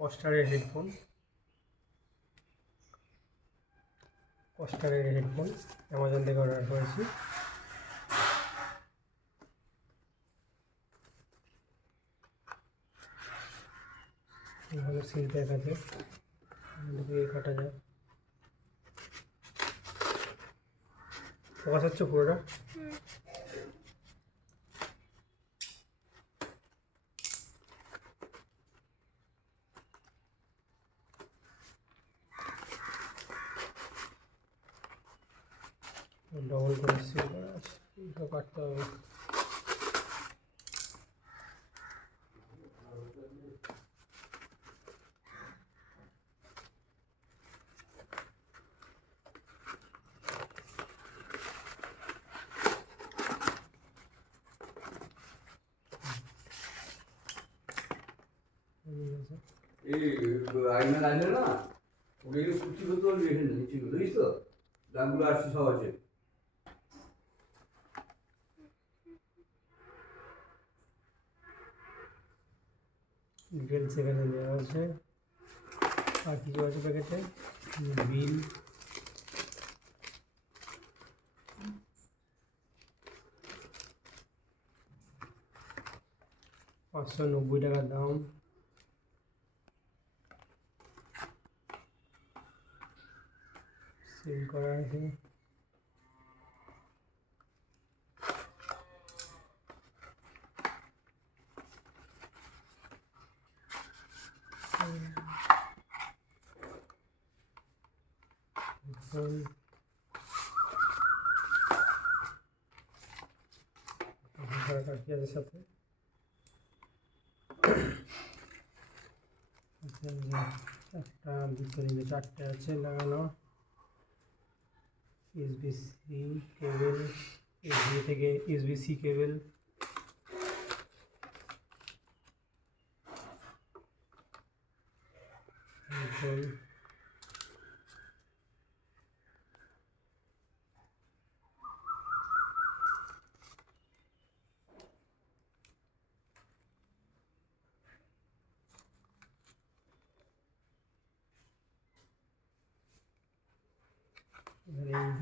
কস্টারের headphone Amazon থেকে অর্ডার করেছি। এখানে সিল প্যাক আছে, কাটা যায়। ফোকাস হচ্ছে পুরোটা। ডবল করে সিল করা আছে, এটা কাটতে হবে। এই আইনা লাগলে না, ওকে একটু কুচি করতে পারবি এখানে নিচে, বুঝিস তো? দামগুলো আসছে সব আছে। ডিটেলস এখানে দেওয়া আছে, আর কিছু আছে প্যাকেটে। বিল, $590 দাম। সিল করা আছে। কাঠিয়াদের সাথে একটা, দুটো, তিনটে, চারটে আছে লাগানো। USB-C কেবল, USB থেকে USB-C কেবল,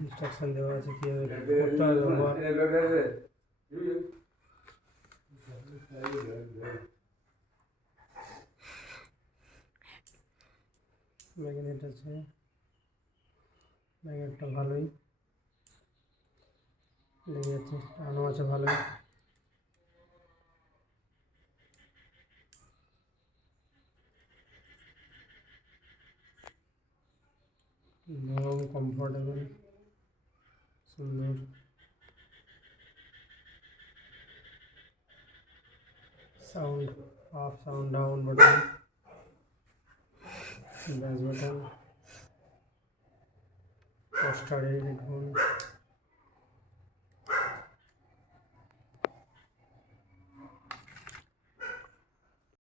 ইনস্ট্রাকশন দেওয়া আছে কীভাবে করতে হবে ব্যবহার। ম্যাগনেট আছে, ম্যাগনেটটা ভালোই লেগে যাচ্ছে, টানো আছে ভালোই। নরম, কমফোর্টেবল, সুন্দর। Sound up, sound down button, ব্যাস বাটন, কস্টারের হেডফোন।